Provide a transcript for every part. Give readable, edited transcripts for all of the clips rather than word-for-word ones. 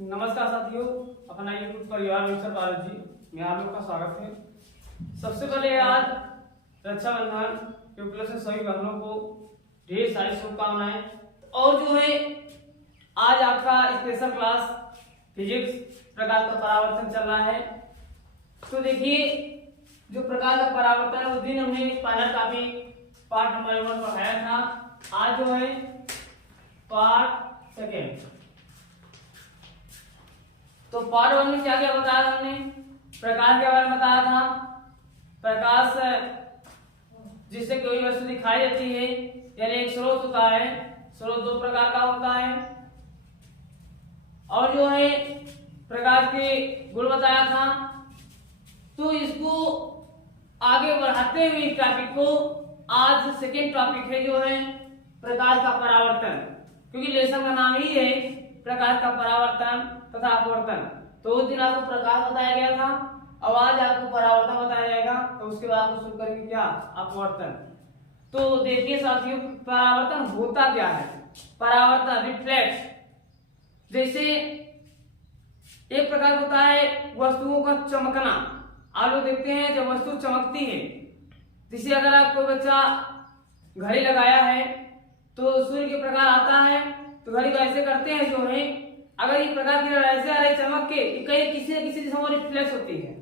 नमस्कार साथियों, अपना यूट्यूब परिवार मिस्टर बालाजी जी में आप लोग का स्वागत है। सबसे पहले आज रक्षाबंधन के उपलक्ष्य में सभी बहनों को ढेर सारी शुभकामनाएं। और जो है आज आपका स्पेशल क्लास फिजिक्स प्रकाश का परावर्तन चल रहा है। तो देखिए, जो प्रकाश का परावर्तन है उस दिन हमने पहला टॉपिक पार्ट नंबर 1 पढ़ाया था। आज जो है पार्ट सेकेंड। तो पार्ट 1 में क्या क्या बताया हमने? प्रकाश के बारे में बताया था। प्रकाश जिससे कोई वस्तु दिखाई देती है, यानी एक स्रोत होता है। स्रोत दो प्रकार का होता है। और जो है प्रकाश के गुण बताया था। तो इसको आगे बढ़ाते हुए इस टॉपिक को आज सेकेंड टॉपिक है जो है प्रकाश का परावर्तन, क्योंकि लेसन का नाम ही है प्रकाश का परावर्तन तथा अपवर्तन। तो उस दिन आपको प्रकाश बताया गया था, अब आज आपको परावर्तन बताया जाएगा। तो उसके बाद आपको शुरू करेंगे क्या? अपवर्तन। तो देखिए साथियों, परावर्तन होता क्या है? परावर्तन रिफ्लेक्ट, जैसे एक प्रकार होता है वस्तुओं का चमकना। आप लोग देखते हैं जब वस्तु चमकती है, जैसे अगर आप कोई बच्चा घड़ी लगाया है तो सूर्य के प्रकाश आता है तो घड़ी को ऐसे करते हैं जो है, अगर ये प्रकाश की ऐसे आ रही चमक के कहीं किसी न किसी दिशा में रिफ्लेक्ट होती है।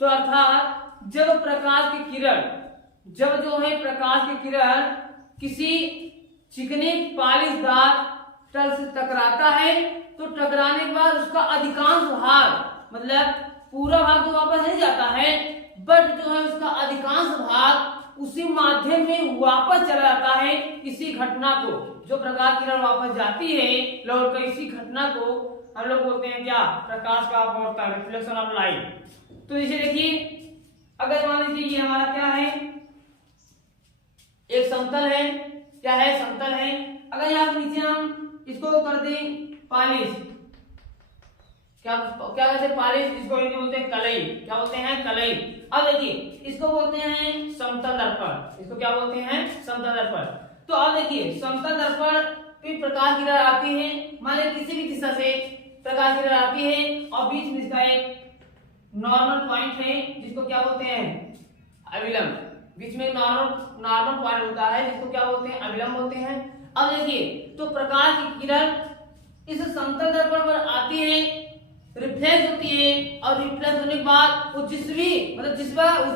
तो अर्थात जब प्रकाश की किरण, जब जो है प्रकाश की किरण किसी चिकने पालिशदार तल से टकराता है तो टकराने के बाद उसका अधिकांश भाग, मतलब पूरा भाग तो वापस नहीं जाता है, बट जो है उसका अधिकांश भाग उसी माध्यम में वापस चला जाता है। इसी घटना को, जो प्रकाश किरण वापस जाती है लौट कर, इसी घटना को हम लोग बोलते हैं क्या? प्रकाश का अपवर्तन, रिफ्लेक्शन ऑफ लाइट। तो जैसे देखिए, अगर मान लीजिए ये हमारा क्या है, एक समतल है। क्या है? समतल है। अगर यहाँ नीचे हम इसको कर दें पॉलिश, क्या क्या कहते हैं? पॉलिश। इसको हिंदी बोलते हैं कलई। क्या बोलते हैं? कलई। अब देखिए, इसको बोलते हैं समतल दर्पण। इसको क्या बोलते हैं? समतल दर्पण। तो अब देखिए, समतल दर्पण पे प्रकाश किरण आती है, मान लीजिए किसी भी दिशा से प्रकाश किरण आती है और बीच में इसका एक नॉर्मल पॉइंट है जिसको क्या बोलते हैं? अभिलंब। बीच में नॉर्मल पॉइंट होता है जिसको क्या बोलते हैं? अभिलंब बोलते हैं। अब देखिए, तो प्रकाश की किरण इस समतल दर्पण पर आती है, रिफ्लेक्ट होती है, और रिफ्लेक्ट होने के बाद वो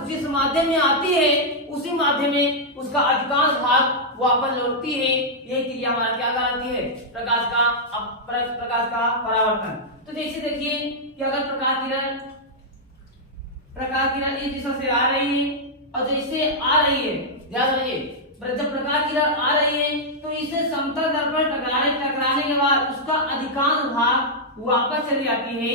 जिस माध्यम में आती है उसी माध्यम में उसका अधिकांश भाग वापस लौटती है। यही क्रिया हमारा क्या कहलाती है? प्रकाश का परावर्तन। तो जैसे देखिए कि अगर प्रकाश किरण इस दिशा से आ रही है और जैसे आ रही है, ध्यान रखिए, जब प्रकाश किरण आ रही है तो इसे समतल दर्पण टकराने के बाद उसका अधिकांश भाग वापस चली जाती है।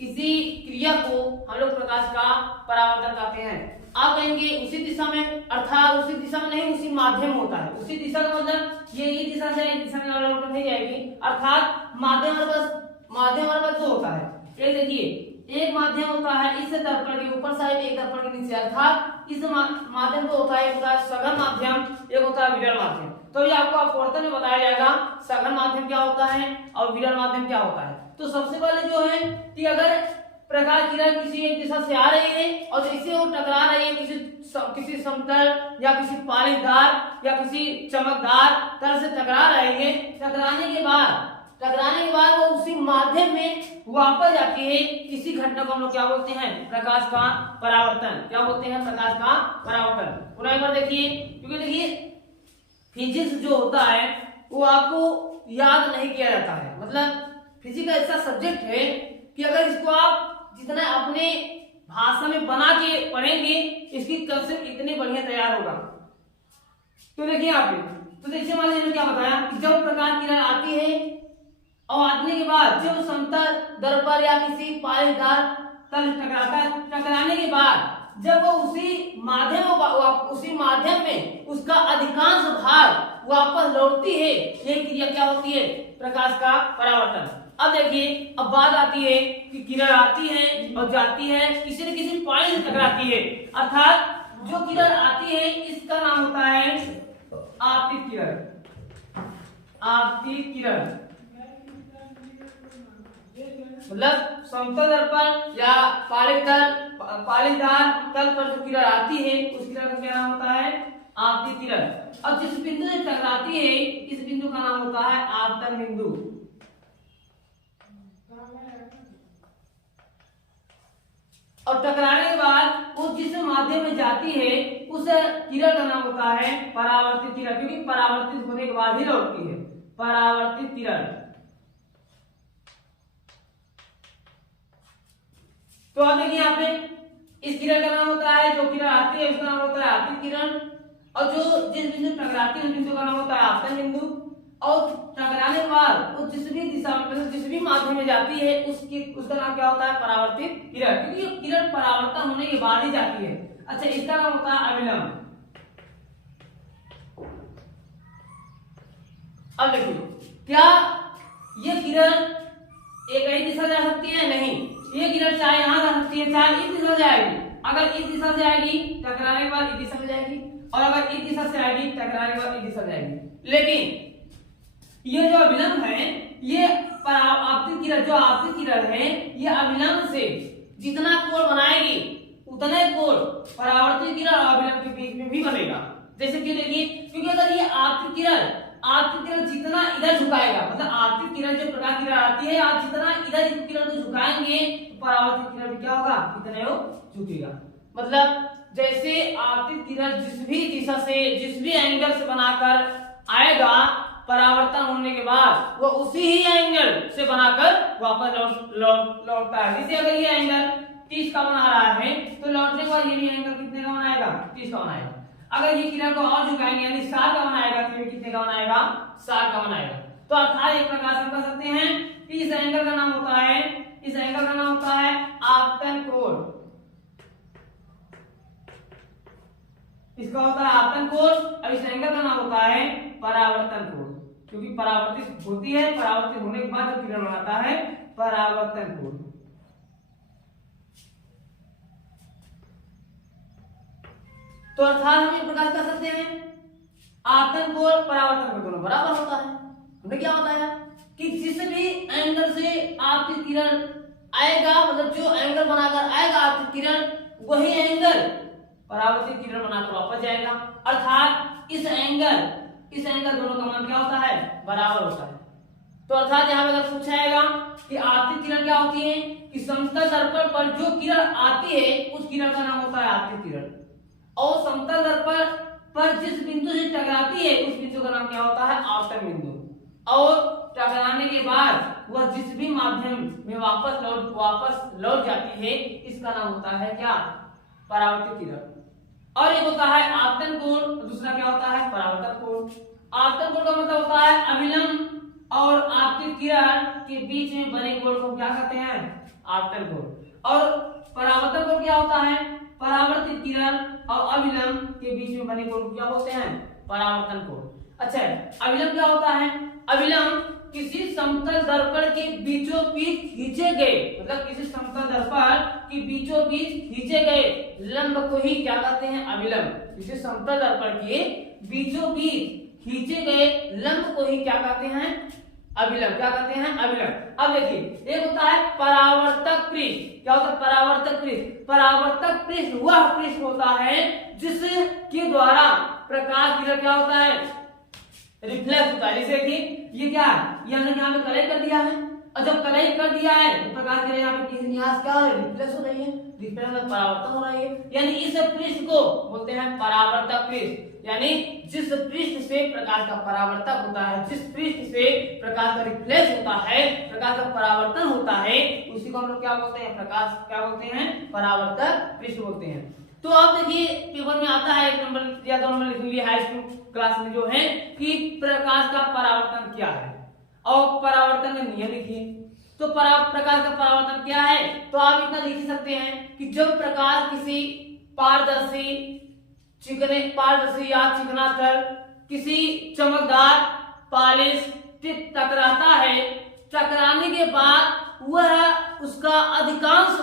इसी क्रिया को हम लोग प्रकाश का परावर्तन कहते हैं। आप कहेंगे उसी दिशा में, अर्थात उसी दिशा में नहीं, उसी माध्यम होता है। उसी दिशा का मतलब ये दिशा से इस दिशा में लौट नहीं जाएगी, अर्थात माध्यम हमारे पास दो होता है। एक देखिए, एक माध्यम होता है इस दर्पण के ऊपर साइड, एक दर्पण के नीचे, अर्थात इस माध्यम को होता है सघन माध्यम, एक होता है विरल माध्यम। तो ये आपको अपवर्तन में बताया जाएगा सघन माध्यम क्या होता है और विरल माध्यम क्या होता है। तो सबसे पहले जो है कि अगर प्रकाश किरण किसी एक दिशा से आ रही है और जैसे वो टकरा रही है किसी समतल या किसी पालिशदार या किसी चमकदार तल से टकरा रही है, टकराने के बाद वो उसी माध्यम में वापस जाती है। इसी घटना को हम लोग क्या बोलते हैं? प्रकाश का परावर्तन। क्या बोलते हैं? प्रकाश का परावर्तन। पुनः एक बार देखिए, क्योंकि देखिए फिजिक्स जो होता है वो आपको याद नहीं किया जाता है। मतलब फिजिक्स ऐसा सब्जेक्ट है कि अगर इसको आप जितना अपने भाषा में बना के पढ़ेंगे, इसकी कंसेप्ट इतनी बढ़िया तैयार होगा। तो देखिए आप, तो देखिए मान लीजिए क्या बताया कि जब प्रकाश किरण आती है और आने के बाद जब समतल दर्पण या किसी पालिशदार तल टकराने के बाद जब वो उसी माध्यम में उसका अधिकांश भाग वापस लौटती है, ये क्रिया क्या होती है? प्रकाश का परावर्तन। अब देखिए, अब बात आती है कि किरण आती है और जाती है, किसी न किसी पॉइंट से टकराती है, अर्थात जो किरण आती है इसका नाम होता है आपतित किरण। आपतित किरण मतलब समतल दर्पण या पालिदार तल पर जो किरण आती है उस किरण का क्या नाम होता है? आपतित किरण। और जिस बिंदु से टकराती है इस बिंदु का नाम होता है आपतन बिंदु। और टकराने के बाद वो जिस माध्यम में जाती है उस किरण का नाम होता है परावर्तित किरण, क्योंकि परावर्तित होने के बाद ही लौटती है, परावर्तित किरण। तो अब देखिए यहाँ पे इस किरण का नाम होता है, जो किरण आती है उसका नाम होता है आपतित किरण, और जो जिस बिंदु टकराती है उस बिंदु का नाम होता है आपतन बिंदु। और टकराने के बाद वो जिस भी दिशा में जिस भी माध्यम में जाती है उसका नाम क्या होता है? परावर्तित किरण, क्योंकि ये किरण परावर्तन होने के बाद ही जाती है। अच्छा, इसका नाम होता है अविलंब। अब देखिए, क्या ये किरण एक ही दिशा जा सकती है? नहीं, ये किरण चाहे यहाँ जा सकती है चाहे इस दिशा से आएगी। अगर इस दिशा से आएगी टकराने के बाद इस दिशा में जाएगी, और अगर इस दिशा से आएगी टकराने के बाद इस दिशा में जाएगी। लेकिन ये जो अविलंब है, ये आपतित किरण, जो आपतित किरण है ये अविलंब से जितना कोण बनाएगी उतने कोण परावर्तित किरण और अविलंब के बीच में भी बनेगा। जैसे कि देखिए, क्योंकि अगर ये आपतित किरण जितना इधर झुकाएगा, मतलब आपतित किरण जो प्रकाश किरण आती है आप जितना इधर इस किरण को झुकाएंगे तो परावर्तित किरण भी क्या होगा? कितने हो झुकेगा। मतलब जैसे आपतित किरण जिस भी दिशा से जिस भी एंगल से बनाकर आएगा, परावर्तन होने के बाद वो उसी ही एंगल से बनाकर वापस लौटता है। जैसे अगर ये एंगल 30 का बना रहा है तो लौटने के बाद ये भी एंगल कितने का बनाएगा? 30 का बनाएगा। अगर ये किरण को और झुकाएंगे यानी 60 का बनाएगा तो ये कितने का बनाएगा? 60 का बनाएगा। तो अर्थात एक प्रकार से कह सकते हैं कि इस एंगल का नाम होता है आपतन कोण। इसका होता है आपतन कोण और इस एंगल का नाम होता है परावर्तन कोण, क्योंकि परावर्तित होती है, परावर्तित होने के बाद जो किरण बनाता है परावर्तन कोण। तो अर्थात हम एक प्रकार कह सकते हैं आपतन कोण परावर्तन कोण दोनों बराबर होता है। हमने क्या बताया कि जिस भी एंगल से आपतित किरण आएगा, मतलब जो एंगल बनाकर आएगा आपतित किरण, वही एंगल परावर्तित किरण बनाकर वापस जाएगा। अर्थात इस एंगल दोनों का मान क्या होता है? बराबर होता है। तो अर्थात यहाँ पे अगर पूछा जाएगा कि आपतित किरण क्या होती है, कि समतल दर्पण पर जो किरण आती है उस किरण का नाम होता है आपतित किरण, और समतल दर्पण पर जिस बिंदु से टकराती है उस बिंदु का नाम क्या होता है? आपतन बिंदु। और टकराने के बाद वह जिस भी माध्यम में वापस लौट जाती है इसका नाम होता है क्या? परावर्तित किरण। और एक होता है आपतन कोण, दूसरा क्या होता है? परावर्तन कोण। आपतन कोण का मतलब होता है अविलंब और आपतित किरण के बीच में बने कोण को क्या कहते हैं? आपतन कोण। और परावर्तन कोण क्या होता है? परावर्तित किरण और अविलंब के बीच में बने कोण को क्या बोलते हैं? परावर्तन कोण। अच्छा, अविलंब क्या होता है? अविलंब किसी समतल दर्पण के बीचों बीच खींचे गए, मतलब किसी समतल दर्पण के बीचों बीच खींचे गए लंब को ही क्या कहते हैं? अविलंब। किसी समतल दर्पण के बीचों बीच खींचे गए लंब को ही क्या कहते हैं? अविलंब। क्या कहते हैं? अविलंब। अब देखिए, एक होता है परावर्तक पृष्ठ। क्या होता है? परावर्तक पृष्ठ। परावर्तक पृष्ठ वह पृष्ठ होता है जिसके द्वारा प्रकाश किरण क्या होता है? रिफ्लेक्ट होता है। जैसे कि ये क्या है? ये हमने यहाँ पे कलेक्ट कर दिया है, और जब कलेक्ट कर दिया है तो प्रकाश किरण यहाँ पे यहाँ क्या है? रिफ्लेक्ट हो रही है, रिफ्लेक्ट मतलब परावर्तन हो रही है। यानी इस पृष्ठ को बोलते हैं परावर्तक पृष्ठ। यानी जिस पृष्ठ से प्रकाश का परावर्तक होता है, जिस पृष्ठ से प्रकाश का रिफ्लेक्ट होता है, प्रकाश का परावर्तन होता है, उसी को हम लोग क्या बोलते हैं? प्रकाश क्या बोलते हैं? परावर्तक पृष्ठ बोलते हैं। तो आप देखिए पेपर में आता है 1 नंबर या 2 नंबर लिख लीजिए हाई स्कूल क्लास में जो है कि प्रकाश का परावर्तन क्या है और परावर्तन के नियम लिखिए। तो प्रकाश का परावर्तन क्या है? तो आप इतना लिख सकते हैं कि जब प्रकाश किसी पारदर्शी या चिकना तल किसी चमकदार पॉलिश टकराता है, टकराने के बाद वह उसका अधिकांश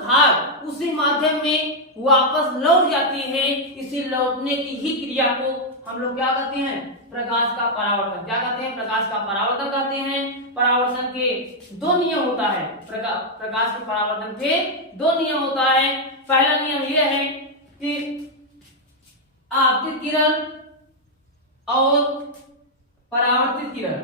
भाग उसी माध्यम में वापस लौट जाती है। इसी लौटने की ही क्रिया को हम लोग क्या कहते हैं? प्रकाश का परावर्तन। क्या कहते हैं? प्रकाश का परावर्तन कहते हैं। परावर्तन के दो नियम होता है। प्रकाश के परावर्तन के दो नियम होता है। पहला नियम यह है कि आपतित किरण और परावर्तित किरण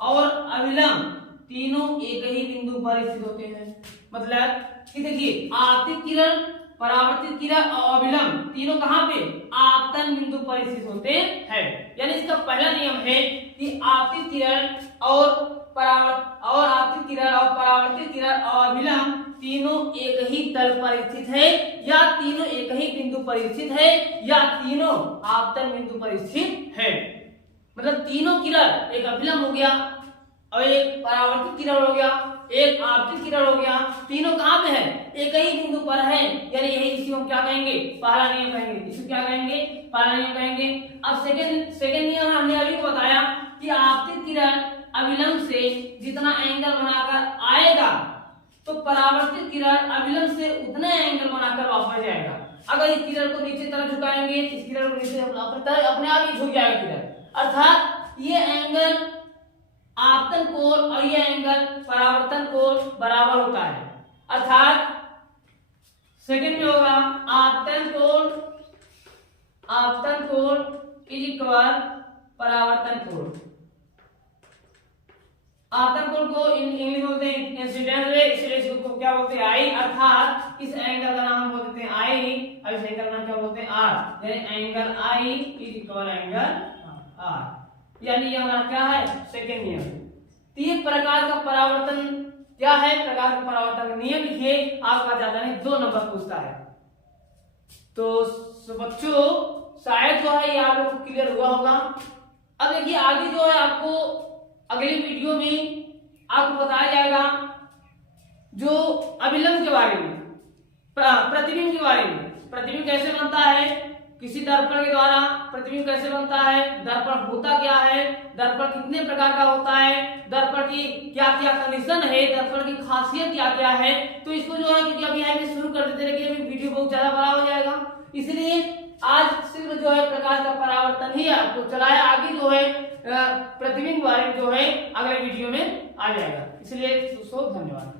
और अविलंब तीनों एक ही बिंदु पर स्थित होते हैं। मतलब कि देखिए, आपतित किरण, परावर्तित किरण और अविलंब तीनों कहां पे? आपतन बिंदु पर स्थित होते हैं। यानी इसका पहला नियम है कि आपतित किरण और आपतित किरण और परावर्तित किरण और अविलंब तीनों एक ही तल पर स्थित है, या तीनों एक ही बिंदु पर स्थित है, या तीनों आपतन बिंदु पर स्थित है। मतलब तीनों किरण, एक अभिलंब हो गया और एक परावर्तित किरण हो गया, एक आपतित किरण हो गया, तीनों कहां पे है? एक ही बिंदु पर है। यानी यही इसी हम क्या कहेंगे? पहला नियम कहेंगे। इसे क्या कहेंगे? पहला नियम कहेंगे। अब सेकंड नियम हमने अभी बताया कि आपतित किरण अविलंब से जितना एंगल बनाकर आएगा, तो परावर्तित किरण अविलंब से उतना एंगल बनाकर वापस जाएगा। अगर इस किरण को नीचे तरफ झुकाएंगे, इस किरण को नीचे अपने आप ही झुक जाएगा किरण। अर्थात ये एंगल आपतन कोण और ये एंगल परावर्तन कोण बराबर होता है। अर्थात सेकंड में होगा आपतन कोण इज इक्वल परावर्तन कोण। आपतन कोण को इंग्लिश बोलते हैं इंसिडेंस रे, इसलिए इसको क्या बोलते हैं? आई। अर्थात इस एंगल का नाम हम बोलते हैं आई और इस एंगल का नाम क्या बोलते हैं? आर। यानी angle I is equal angle R. यानी ये हमारा क्या है? सेकंड नियम। तीन प्रकार का परावर्तन क्या है? प्रकाश का परावर्तन का नियम लिखिए, आपका ज्यादा नहीं 2 नंबर पूछता है। तो बच्चों शायद जो है ये आप लोग को क्लियर हुआ होगा। अब देखिए आगे जो है आपको अगली वीडियो में आपको बताया जाएगा जो अभिलंब के बारे में, प्रतिबिंब के बारे में। प्रतिबिंब कैसे बनता है, किसी दर्पण के द्वारा प्रतिबिंब कैसे बनता है, दर्पण होता क्या है, दर्पण कितने प्रकार का होता है, दर्पण की क्या क्या कंडीशन है, दर्पण की खासियत क्या क्या है। तो इसको जो है क्योंकि अभी आगे शुरू कर देते रहिए, अभी वीडियो बहुत ज्यादा बड़ा हो जाएगा, इसलिए आज सिर्फ जो है प्रकाश का परावर्तन ही आपको चलाया। आगे जो है प्रतिबिंब बारे में जो है अगले वीडियो में आ जाएगा। इसलिए दोस्तों धन्यवाद।